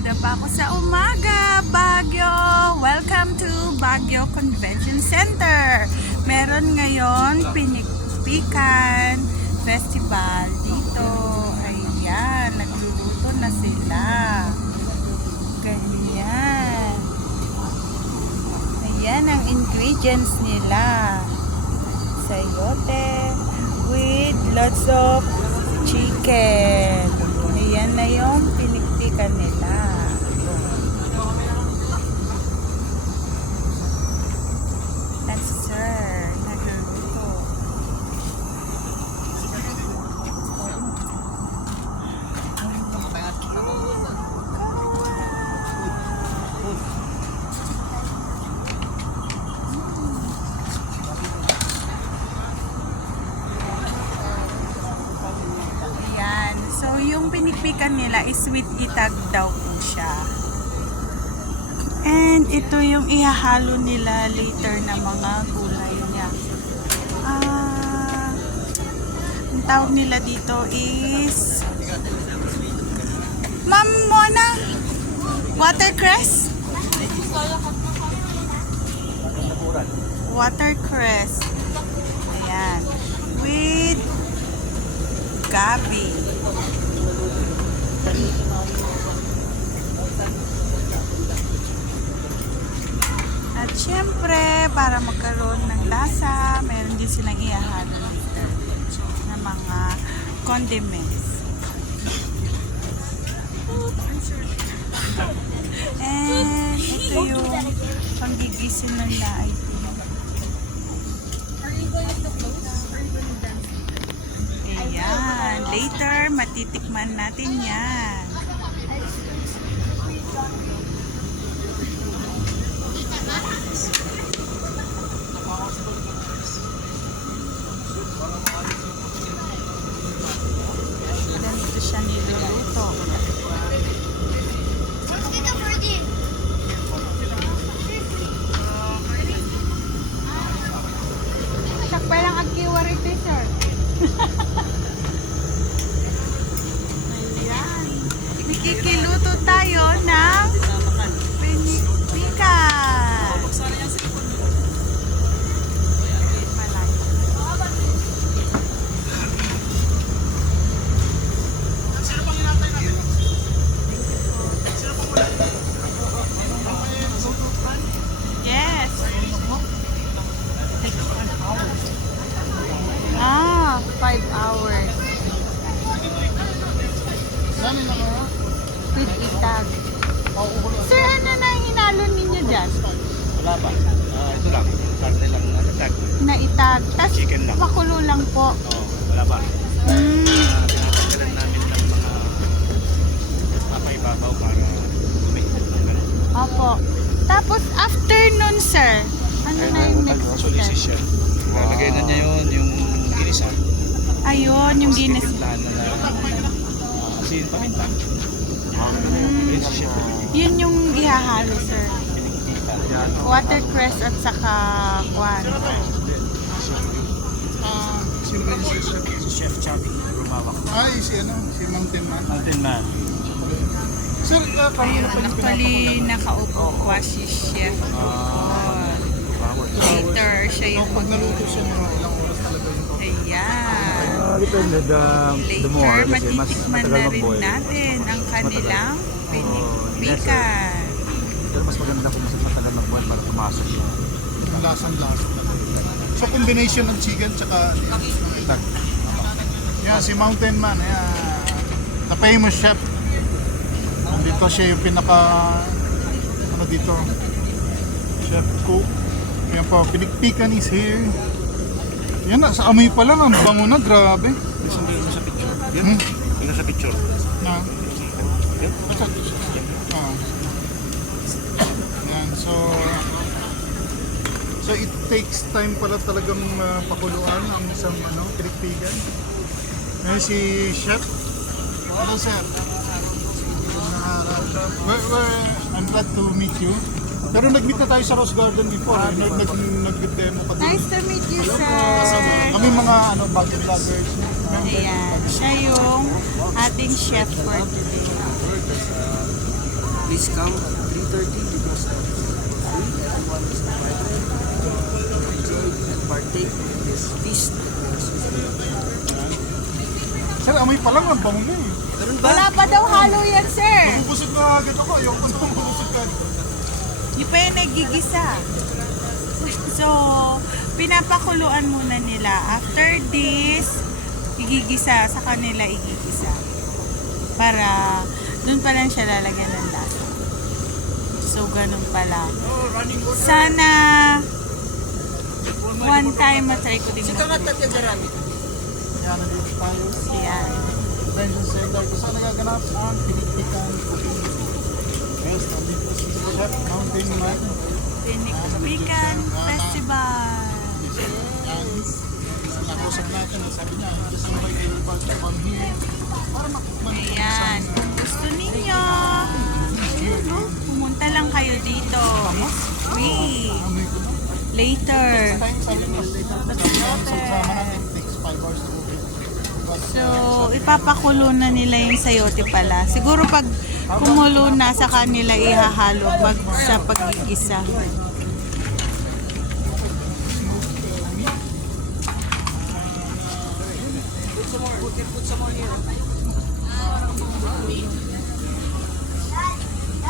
Maganda pa ako sa umaga, Baguio! Welcome to Baguio Convention Center. Meron ngayon Pinikpikan Festival dito. Ayan, nagluluto na sila. Ganyan. Ayan ang ingredients nila. Sayote with lots of chicken. Ayan na yung pinikpikan nila. That's sir, nagluluto. So, yung pinikpikan nila is sweet itag daw po siya. And ito yung ihahalo nila later na mga gulay niya. Ang tawag nila dito is Ma'am Mona, watercress? Watercress. Ayan. With gabi. At syempre, para magkaroon ng lasa, meron din silang ihahalo na mga condiments. And ito yung panggigising ng laay. Ayan, later matitikman natin yan. Ganito siya niluluto. Sakpa lang agkiwa rin sir. Ayan. Nakikiluto tayo ng pinikpikan. Yes. 5 hours. With itag. Sir, ano na hinalo ninyo dyan? Wala pa. Ito lang. Karne lang na itag. Na itag. Tapos Chicken lang. makulo lang po. Wala pa. Pinapagalan namin ng mga papaibabaw para tumihin. Opo. Tapos after nun, sir, ano na yung next Solicit step? siya. Lalagay na niya yun, yung ginisa. Ayun, yung ginis. Timplahan na na asin, paminta. Ayun si chef. Yun yung ihahalo, sir. Watercress at saka kwan. Sino ba yung si Chef? Si Chef Chavi, rumawak. Ay, si Mountain Man. Mountain Man. Sir, Ayun, actually nakaupo po si chef. Later, siya yung Pag naluto siya, mga ilang oras talaga yung ayan. Depende the more Later, kasi mas matitikman matagal na rin mag-boil. natin ang kanilang pinikpikan. Pero mas maganda kung mas matagal mag-boil para pumasok yung ang lasang-lasa. So, combination ng chicken tsaka itag. yan, si Mountain Man. Yan. The famous chef. Dito siya yung pinaka ano dito, chef cook. Yan po, pinikpikan is here. Yan na, sa amoy pa lang, ang bango na, grabe. Yung sa picture. Yan. Yung sa picture. Na, Yan. ah. Yan, so it takes time pala talagang pakuluan ang isang pinikpikan. Ngayon si chef. Hello sir. I'm glad to meet you. Pero nag-meet na tayo sa Rose Garden before. Nag-demo pa din. Nice to meet you, sir. Kami mga bagay vloggers. Ayan, siya yung ating chef for today. discount at 3:30 because everyone is invited to enjoy and partake in this feast. Sir, amoy pa lang, ang bango na eh. Ganun ba? Wala pa daw halo yan, sir. Bubusog na agad ako, ayoko na bubusog ka. Hindi pa yan nagigisa. So, pinapakuluan muna nila. After this, igigisa, sa kanila igigisa. Para, dun pa lang siya lalagyan ng lasa. So, ganun pala. Sana, one time matry ko din Sika nga tatya garami. Yan, nandito tayo. Yan. Convention Center kung saan nagaganap ang Pinikpikan Cooking. Yes, nandito si Chef Mountain Man. Pinikpikan Festival. Yan, nakausap natin, sabi niya, just invite everybody to come here para matikman ito Ayan. Kung gusto ninyo, pumunta lang kayo dito. It's free. amoy ko na. Later. Time sabi niya, sama natin, takes 5 hours to cook it. So, ipapakulo na nila yung sayote pala. Siguro pag kumulo na sa kanila ihahalo pag sa paggigisa. Put some more here.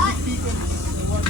Pinikpikan is one